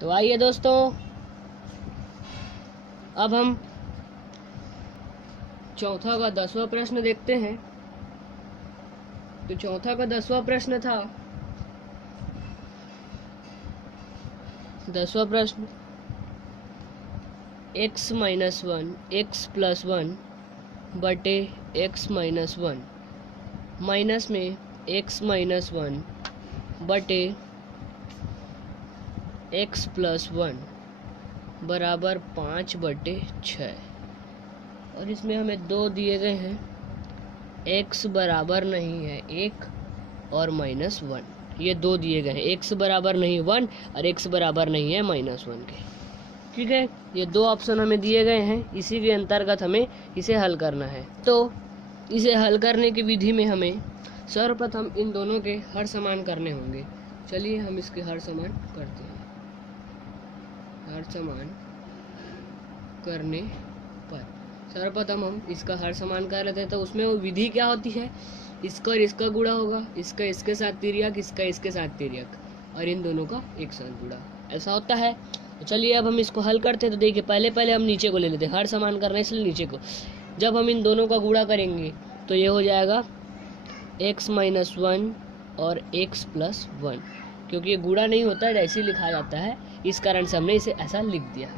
तो आइए दोस्तों, अब हम चौथा का 10वां प्रश्न देखते हैं। तो चौथा का 10वां प्रश्न था, 10वां प्रश्न x minus one x plus one बटे एक्स माइनस वन माइनस में x माइनस वन बटे एक्स प्लस वन बराबर 5/6। और इसमें हमें 2 दिए गए हैं, x बराबर नहीं है 1 और -1। ये 2 दिए गए हैं, x बराबर नहीं 1 और x बराबर नहीं है -1 के। ठीक है, ये 2 ऑप्शन हमें दिए गए हैं, इसी के अंतर्गत हमें इसे हल करना है। तो इसे हल करने की विधि में हमें सर्वप्रथम इन दोनों के हर समान करने होंगे। चलिए हम इसके हर समान करते हैं। हर समान करने पर सर्वप्रथम हम इसका हर समान कर लेते हैं। तो उसमें वो विधि क्या होती है, इसका और इसका गुणा होगा, इसका इसके साथ तिर्यक, इसका इसके साथ तिर्यक, और इन दोनों का एक साथ गुणा, ऐसा होता है। तो चलिए अब हम इसको हल करते हैं। तो देखिए, पहले हम नीचे को ले लेते हैं, हर समान करने इसलिए नीचे को। जब हम इन दोनों का गुणा करेंगे तो ये हो जाएगा x माइनस वन और x प्लस वन, क्योंकि ये गुणा नहीं होता है, ऐसे ही लिखा जाता है, इस कारण से हमने इसे ऐसा लिख दिया।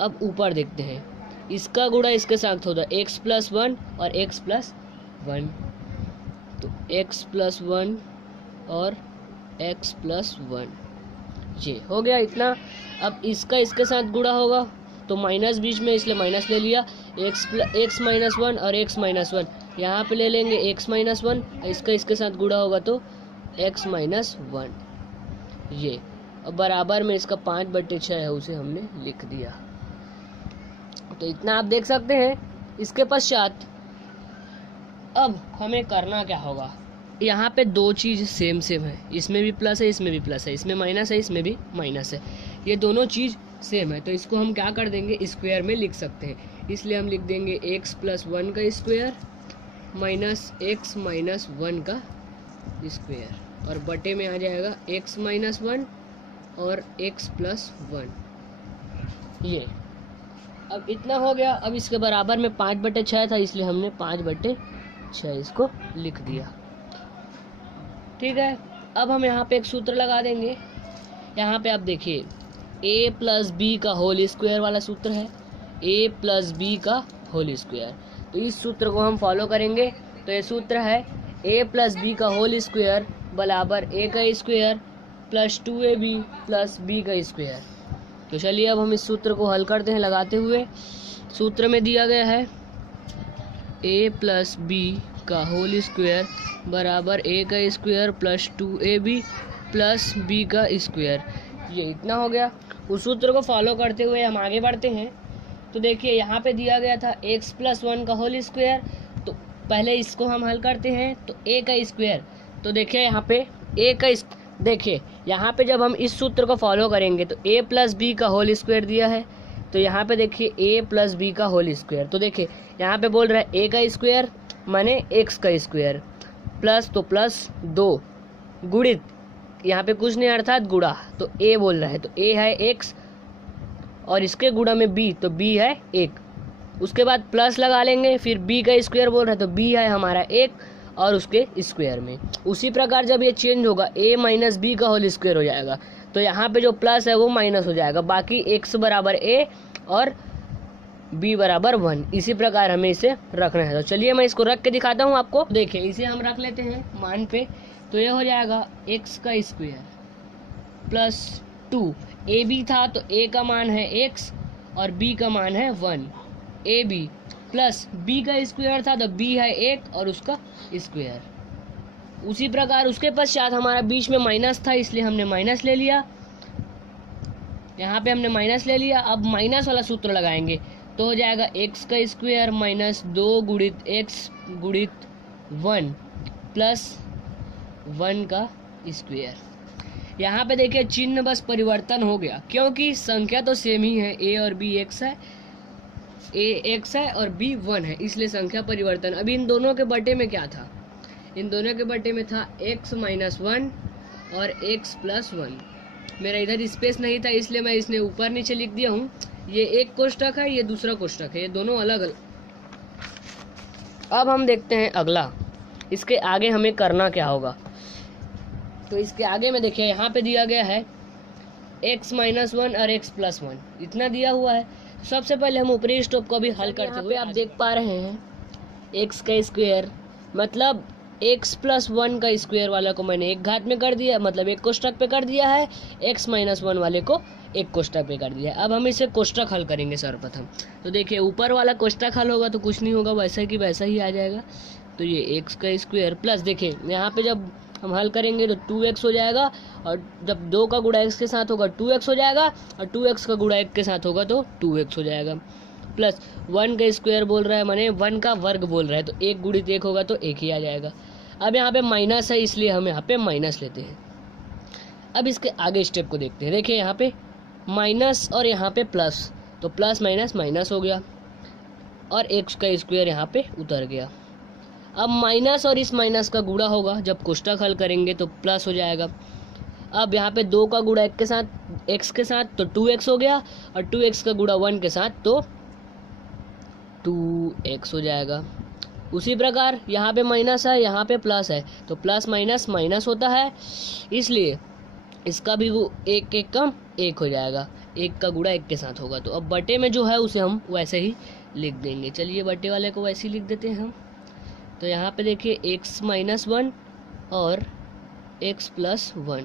अब ऊपर देखते हैं, इसका गुणा इसके साथ होता है x प्लस वन और x प्लस वन, तो x प्लस वन और x प्लस वन, ये हो गया इतना। अब इसका इसके साथ गुणा होगा तो माइनस बीच में, इसलिए माइनस ले लिया। x माइनस वन और x माइनस वन यहाँ पे ले लेंगे x माइनस वन, इसका इसके साथ गुणा होगा तो x माइनस वन, ये। अब बराबर में इसका 5/6 है, उसे हमने लिख दिया। तो इतना आप देख सकते हैं। इसके पश्चात अब हमें करना क्या होगा, यहाँ पे 2 चीज़ सेम है, इसमें भी प्लस है, इसमें भी प्लस है, इसमें माइनस है, इसमें भी माइनस है, ये दोनों चीज़ सेम है। तो इसको हम क्या कर देंगे, स्क्वायर में लिख सकते हैं। इसलिए हम लिख देंगे x प्लस वन का square minus x minus one का स्क्वायर, और बटे में आ जाएगा x माइनस वन और x प्लस वन, ये। अब इतना हो गया। अब इसके बराबर में 5/6 था, इसलिए हमने 5/6 इसको लिख दिया। ठीक है, अब हम यहाँ पे एक सूत्र लगा देंगे। यहाँ पे आप देखिए, a प्लस बी का होल स्क्वायर वाला सूत्र है, a प्लस बी का होल स्क्वायर। तो इस सूत्र को हम फॉलो करेंगे। तो ये सूत्र है a प्लस बी का होल स्क्वायर बराबर a का square plus 2ab plus b का स्क्वायर। तो चलिए अब हम इस सूत्र को हल करते हैं लगाते हुए। सूत्र में दिया गया है a प्लस बी का होल स्क्वायर बराबर a का square plus 2ab plus b का स्क्वायर, ये इतना हो गया। उस सूत्र को फॉलो करते हुए हम आगे बढ़ते हैं। तो देखिए, यहाँ पे दिया गया था x प्लस वन का होल स्क्वायर, तो पहले इसको हम हल करते हैं। तो a का स्क्वायर, तो देखिए यहाँ पे a का देखिए यहाँ पे जब हम इस सूत्र को फॉलो करेंगे तो a प्लस बी का होल स्क्वायर दिया है। तो यहाँ पे देखिए a प्लस बी का होल स्क्वायर, तो देखिए यहाँ पे बोल रहा है a का स्क्वायर माने x का स्क्वायर प्लस, तो प्लस 2 गुणित, यहाँ पे कुछ नहीं अर्थात गुणा, तो a बोल रहा है, तो a है x और इसके गुणा में b, तो b है 1। उसके बाद प्लस लगा लेंगे, फिर b का स्क्वायर बोल रहा है, तो b है हमारा 1 और उसके स्क्वायर में। उसी प्रकार जब ये चेंज होगा a माइनस बी का होल स्क्वायर हो जाएगा, तो यहाँ पे जो प्लस है वो माइनस हो जाएगा, बाकी x बराबर a और b बराबर 1। इसी प्रकार हमें इसे रखना है। तो चलिए मैं इसको रख के दिखाता हूँ आपको। देखिए, इसे हम रख लेते हैं मान पे। तो ये हो जाएगा x का स्क्वायर प्लस 2, ए बी था तो a का मान है x और b का मान है 1, ab प्लस b का स्क्वायर था तो b है 1 और उसका स्क्वायर। उसी प्रकार उसके पश्चात हमारा बीच में माइनस था, इसलिए हमने माइनस ले लिया, यहाँ पे हमने माइनस ले लिया। अब माइनस वाला सूत्र लगाएंगे, तो हो जाएगा x का स्क्वायर माइनस 2 गुणित x गुणित 1 प्लस 1 का स्क्वायर। यहाँ पे देखिए चिन्ह बस परिवर्तन हो गया, क्योंकि संख्या तो सेम ही है, a और b x है, a x है और b 1 है, इसलिए संख्या परिवर्तन। अभी इन दोनों के बटे में क्या था, इन दोनों के बटे में था x माइनस वन और x प्लस वन, मेरा इधर स्पेस नहीं था, इसलिए मैं इसने ऊपर नीचे लिख दिया हूँ। ये एक कोष्ठक है, ये दूसरा कोष्ठक है, ये दोनों अलग अलग। अब हम देखते हैं अगला, इसके आगे हमें करना क्या होगा। तो इसके आगे में देखिए यहाँ पे दिया गया है x-1 और x+1 इतना दिया हुआ है। सबसे पहले हम ऊपरी स्टॉप को भी हल करते हुए आप देख पा रहे हैं x का स्क्वायर मतलब x+1 का स्क्वायर वाला को मैंने एक घात में कर दिया, मतलब एक कोष्ठक पे कर दिया है। x-1 वाले को एक कोष्ठक पे कर दिया है। अब हम इसे कोष्ठक हल करेंगे सर्वप्रथम। तो देखिए ऊपर वाला कोष्ठक हल होगा तो कुछ नहीं होगा, वैसा की वैसा ही आ जाएगा। तो ये x का स्क्वायर प्लस देखिए यहाँ पे जब हम हल करेंगे तो 2x हो जाएगा, और जब 2 का गुणा x के साथ होगा 2x हो जाएगा, और 2x का गुणा 1 के साथ होगा तो 2x हो जाएगा। प्लस 1 का स्क्वायर बोल रहा है, माने 1 का वर्ग बोल रहा है, तो 1 गुणित 1 होगा तो 1 ही आ जाएगा। अब यहाँ पे माइनस है इसलिए हम यहाँ पे माइनस लेते हैं। अब इसके आगे स्टेप को देखते हैं। देखिए यहाँ पे माइनस और यहाँ पे प्लस, तो प्लस माइनस माइनस हो गया, और x का स्क्वायर यहाँ पे उतर गया। अब माइनस और इस माइनस का गुणा होगा, जब कोष्ठक हल करेंगे तो प्लस हो जाएगा। अब यहाँ पे 2 का गुणा 1 के साथ x के साथ तो 2x हो गया, और 2x का गुणा 1 के साथ तो 2x हो जाएगा। उसी प्रकार यहाँ पे माइनस है, यहाँ पे प्लस है, तो प्लस माइनस माइनस होता है, इसलिए इसका भी वो एक एक कम 1 हो जाएगा। 1 का गुणा 1 के साथ होगा। तो अब बटे में जो है उसे हम वैसे ही लिख देंगे। चलिए बटे वाले को वैसे ही लिख देते हैं हम। तो यहाँ पे देखिए x-1 और x+1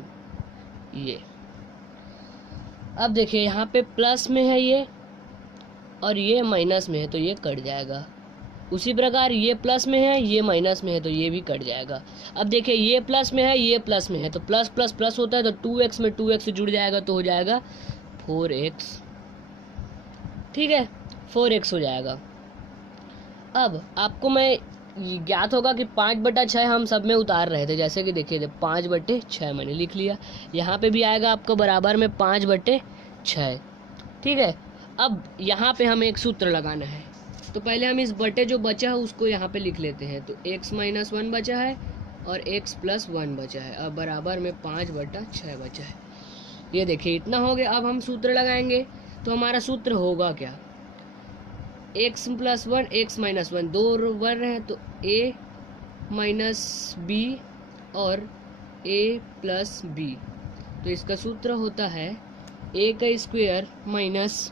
ये। अब देखिए यहाँ पे प्लस में है ये, और ये माइनस में है, तो ये कट जाएगा। उसी प्रकार ये प्लस में है, ये माइनस में है, तो ये भी कट जाएगा। अब देखिए ये प्लस में है, ये प्लस में है, तो प्लस प्लस प्लस होता है, तो 2x में 2x जुड़ जाएगा तो हो जाएगा 4x। ठीक है, 4x हो जाएगा। अब आपको मैं ज्ञात होगा कि 5/6 हम सब में उतार रहे थे, जैसे कि देखिए 5/6 मैंने लिख लिया। यहाँ पे भी आएगा आपको बराबर में 5/6। ठीक है, अब यहाँ पे हमें एक सूत्र लगाना है। तो पहले हम इस बटे जो बचा है उसको यहाँ पे लिख लेते हैं। तो x-1 बचा है और x+1 बचा है, अब बराबर में 5/6 बचा है। ये देखिए इतना हो गया। अब हम सूत्र लगाएंगे, तो हमारा सूत्र होगा क्या, x+1 x-1 दो वर्ग हैं, तो a माइनस b और a प्लस b। तो इसका सूत्र होता है a का स्क्वायर माइनस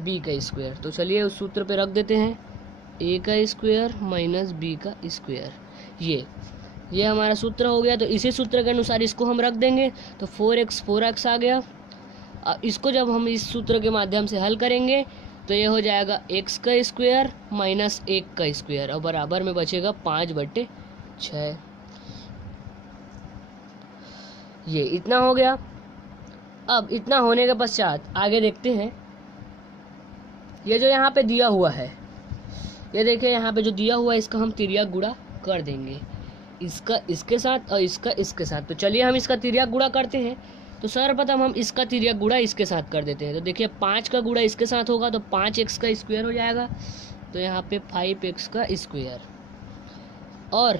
b का स्क्वायर। तो चलिए उस सूत्र पे रख देते हैं, a का स्क्वायर माइनस b का स्क्वायर। ये हमारा सूत्र हो गया। तो इसी सूत्र के अनुसार इसको हम रख देंगे, तो 4x आ गया। इसको जब हम इस सूत्र के माध्यम से हल करेंगे तो ये हो जाएगा x का स्क्वायर माइनस 1 का स्क्वायर, और बराबर में बचेगा 5/6। ये इतना हो गया। अब इतना होने के पश्चात आगे देखते हैं। ये जो यहाँ पे दिया हुआ है, ये देखिए यहाँ पे जो दिया हुआ है, इसका हम तिर्यक गुणा कर देंगे, इसका इसके साथ और इसका इसके साथ। तो चलिए हम इसका तिर्यक गुणा करते हैं। तो सर्वप्रथम हम इसका तिर्यक गुणा इसके साथ कर देते हैं। तो देखिए 5 का गुणा इसके साथ होगा तो 5x का स्क्वायर हो जाएगा, तो यहाँ पे 5x का स्क्वायर, और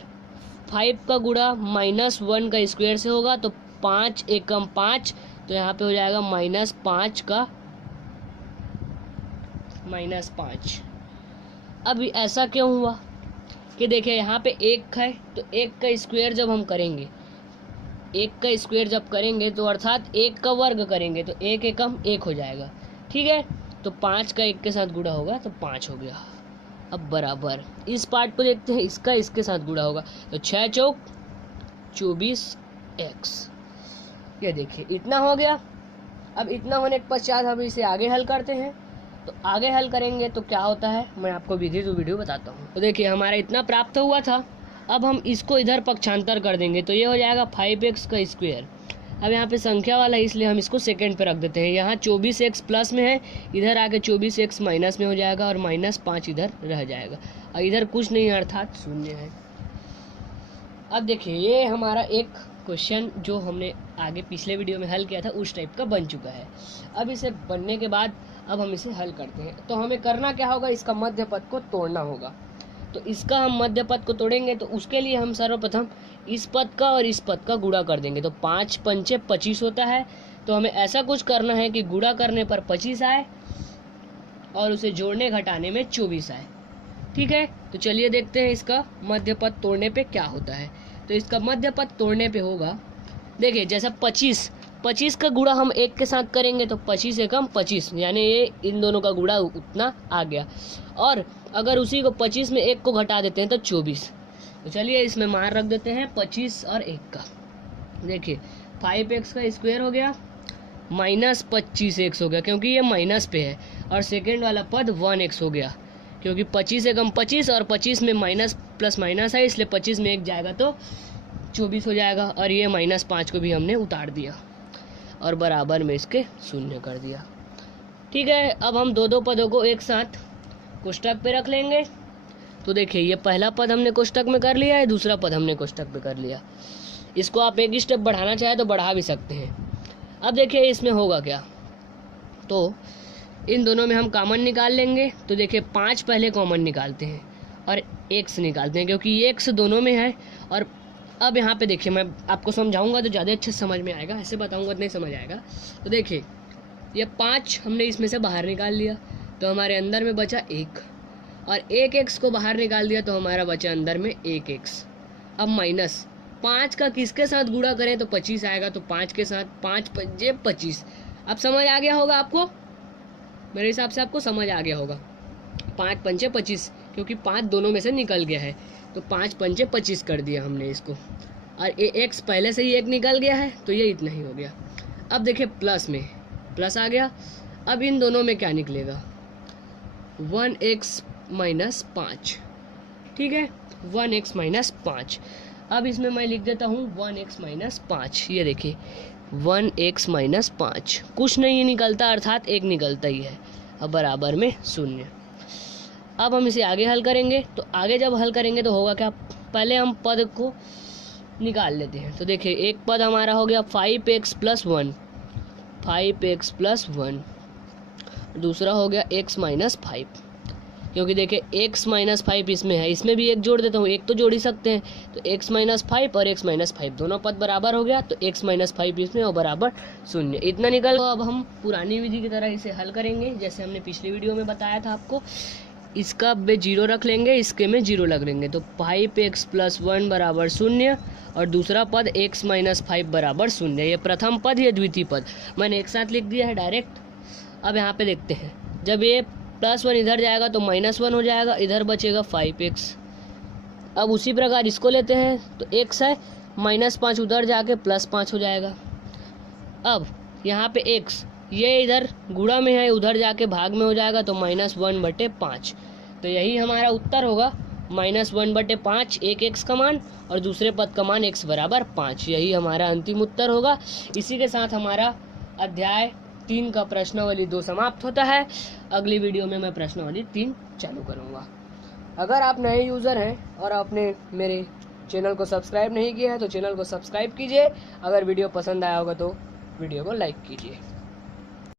5 का गुणा -1 का स्क्वायर से होगा तो 5 एकम 5, तो यहाँ पे हो जाएगा -5 का -5। अब ऐसा क्यों हुआ कि देखिए यहाँ पे 1 है, तो 1 का स्क्वायर जब हम करेंगे, 1 का स्क्वायर जब करेंगे तो अर्थात 1 का वर्ग करेंगे तो 1 एकम 1 हो जाएगा। ठीक है, तो 5 का 1 के साथ गुणा होगा तो 5 हो गया। अब बराबर इस पार्ट को देखते हैं, इसका इसके साथ गुणा होगा तो 6 चौक 24x। ये देखिए इतना हो गया। अब इतना होने के पश्चात हम इसे आगे हल करते हैं। तो आगे हल करेंगे तो क्या होता है मैं आपको विधि टू वीडियो बताता हूँ। तो देखिए हमारा इतना प्राप्त हुआ था। अब हम इसको इधर पक्षांतर कर देंगे तो ये हो जाएगा 5x का स्क्वायर। अब यहाँ पे संख्या वाला है इसलिए हम इसको सेकंड पे रख देते हैं। यहाँ 24x प्लस में है, इधर आके 24x माइनस में हो जाएगा और -5 इधर रह जाएगा और इधर कुछ नहीं अर्थात 0 है। अब देखिए ये हमारा एक क्वेश्चन जो हमने आगे पिछले वीडियो में हल किया था उस टाइप का बन चुका है। अब इसे बनने के बाद अब हम इसे हल करते हैं। तो हमें करना क्या होगा, इसका मध्य पद को तोड़ना होगा। तो इसका हम मध्य पद को तोड़ेंगे, तो उसके लिए हम सर्वप्रथम इस पद का और इस पद का गुणा कर देंगे। तो 5 पंचे 25 होता है, तो हमें ऐसा कुछ करना है कि गुणा करने पर 25 आए और उसे जोड़ने घटाने में 24 आए। ठीक है, तो चलिए देखते हैं इसका मध्य पद तोड़ने पे क्या होता है। तो इसका मध्य पद तोड़ने पे होगा, देखिए जैसा 25 का गुणा हम 1 के साथ करेंगे तो 25 एकम 25, यानी ये इन दोनों का गुणा उतना आ गया। और अगर उसी को 25 में 1 को घटा देते हैं तो 24। तो चलिए इसमें मान रख देते हैं 25 और 1 का। देखिए 5x का स्क्वायर हो गया माइनस 25x हो गया, क्योंकि ये माइनस पे है। और सेकेंड वाला पद 1x हो गया, क्योंकि 25 एकम 25 और 25 में माइनस प्लस माइनस है, इसलिए 25 में 1 जाएगा तो 24 हो जाएगा। और ये -5 को भी हमने उतार दिया और बराबर में इसके शून्य कर दिया। ठीक है, अब हम दो पदों को एक साथ कोष्टक पे रख लेंगे। तो देखिए ये पहला पद हमने कोष्टक में कर लिया है, दूसरा पद हमने कोष्टक पे कर लिया। इसको आप एक स्टेप बढ़ाना चाहे तो बढ़ा भी सकते हैं। अब देखिए इसमें होगा क्या, तो इन दोनों में हम कॉमन निकाल लेंगे। तो देखिए 5 पहले कॉमन निकालते हैं और x निकालते हैं, क्योंकि ये x दोनों में है। और अब यहाँ पे देखिए मैं आपको समझाऊंगा तो ज़्यादा अच्छे समझ में आएगा, ऐसे बताऊंगा तो नहीं समझ आएगा। तो देखिए ये 5 हमने इसमें से बाहर निकाल लिया, तो हमारे अंदर में बचा 1, और 1x को बाहर निकाल दिया तो हमारा बचा अंदर में 1x। अब माइनस 5 का किसके साथ गुणा करें तो 25 आएगा, तो 5 के साथ 5 पंजे 25। अब समझ आ गया होगा आपको, मेरे हिसाब से आपको समझ आ गया होगा। 5 पंचे 25, क्योंकि 5 दोनों में से निकल गया है, तो 5 पंचे 25 कर दिया हमने इसको। और x पहले से ही 1 निकल गया है, तो ये इतना ही हो गया। अब देखिए प्लस में प्लस आ गया। अब इन दोनों में क्या निकलेगा, 1x माइनस 5। ठीक है, 1x माइनस 5। अब इसमें मैं लिख देता हूँ 1x माइनस 5। ये देखिए 1x माइनस 5 कुछ नहीं निकलता, अर्थात 1 निकलता ही है। अब बराबर में शून्य। अब हम इसे आगे हल करेंगे। तो आगे जब हल करेंगे तो होगा क्या, पहले हम पद को निकाल लेते हैं। तो देखिए एक पद हमारा हो गया 5x प्लस 1, 5x प्लस 1। दूसरा हो गया x माइनस 5, क्योंकि देखिए x माइनस 5 इसमें है, इसमें भी 1 जोड़ देता हूँ, 1 तो जोड़ ही सकते हैं। तो x माइनस 5 और x माइनस 5 दोनों पद बराबर हो गया, तो x माइनस 5 इसमें और बराबर शून्य। इतना निकल। तो अब हम पुरानी विधि की तरह इसे हल करेंगे, जैसे हमने पिछली वीडियो में बताया था आपको। इसका बे 0 रख लेंगे, इसके में 0 लग लेंगे, तो 5x प्लस 1 बराबर शून्य, और दूसरा पद x माइनस 5 बराबर शून्य। ये प्रथम पद, ये द्वितीय पद मैंने एक साथ लिख दिया है डायरेक्ट। अब यहाँ पे देखते हैं, जब ये +1 इधर जाएगा तो -1 हो जाएगा, इधर बचेगा 5x। अब उसी प्रकार इसको लेते हैं, तो x है -5 उधर जाके +5 हो जाएगा। अब यहाँ पे x ये इधर गुणा में है, उधर जाके भाग में हो जाएगा, तो -1/5। तो यही हमारा उत्तर होगा, -1/5 एक x का मान और दूसरे पद का मान x बराबर 5। यही हमारा अंतिम उत्तर होगा। इसी के साथ हमारा अध्याय 3 का प्रश्नावली 2 समाप्त होता है। अगली वीडियो में मैं प्रश्नावली 3 चालू करूँगा। अगर आप नए यूज़र हैं और आपने मेरे चैनल को सब्सक्राइब नहीं किया है तो चैनल को सब्सक्राइब कीजिए। अगर वीडियो पसंद आया होगा तो वीडियो को लाइक कीजिए।